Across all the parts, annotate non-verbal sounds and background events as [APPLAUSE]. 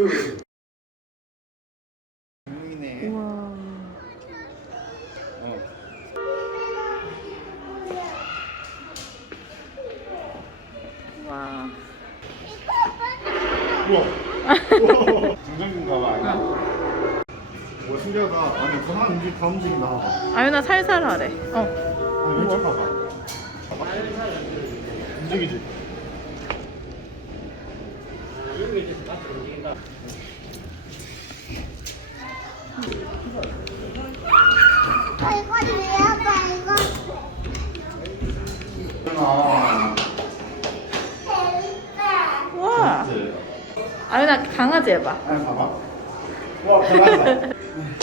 우와. 어. 와. 우와. 정상인가 봐. 와 신기하다. 아니 그 하나 움직 다 움직인다. 아유나 살살 하래. 어. 아니 왼쪽. 봐봐. 움직이지. 이거 이거 와. 아유나 강아지 해봐. 아니 봐봐. 와 대박이다.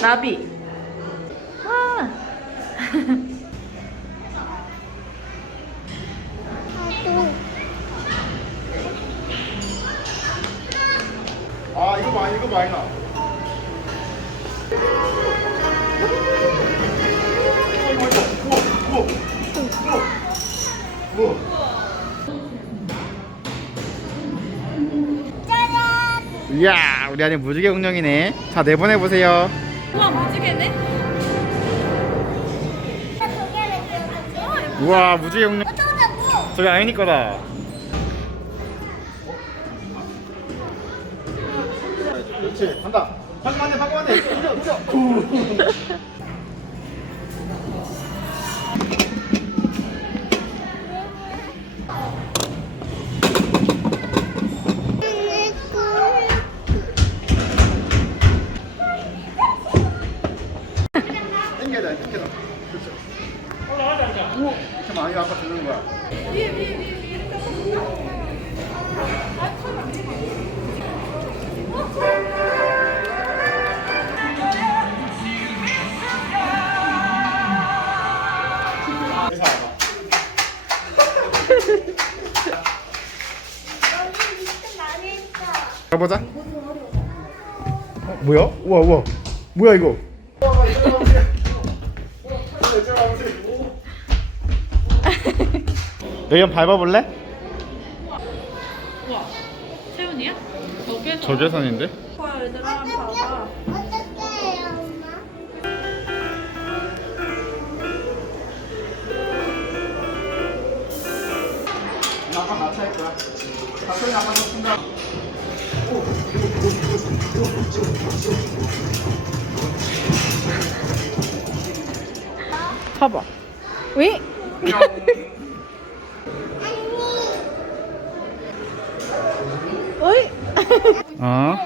나비. 와. 아 이거 봐 이거 봐 이나. 이야 우리 안에 무지개 공룡이네. 자 내보내 보세요. 우와 무지개네. 우와 무지개 공룡. 저기 아이니 거다. 그렇지 간다. 방금 안돼 방금 안돼. 그죠 그죠. 땡겨야 돼 땡겨라. 그렇죠. 올라가자. 우와. 잠깐만 아이가 아까 들는 거야. 회사 가보자. 어, 뭐야? 우와 우와. 뭐야 이거? [LAUGHS] 여기 한번 밟아볼래? 우와. 채훈이야? 저게 저계산인데? 와 얘들아 봐봐. 봐봐. 왜? 어이? [LAUGHS] 어?